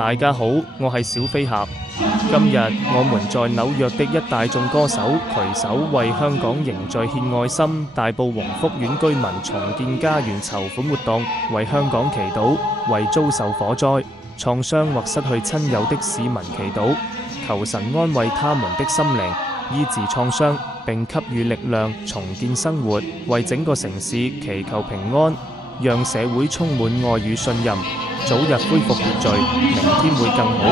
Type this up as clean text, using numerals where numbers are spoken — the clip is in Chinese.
大家好，我係小飛俠。今日我們在紐約的一大眾歌手攜手為香港凝聚獻愛心，大埔宏福苑居民重建家園籌款活動，為香港祈禱，為遭受火災、創傷或失去親友的市民祈禱，求神安慰他們的心靈，醫治創傷，並給予力量重建生活，為整個城市祈求平安，讓社會充滿愛與信任，早日恢復秩序，明天會更好。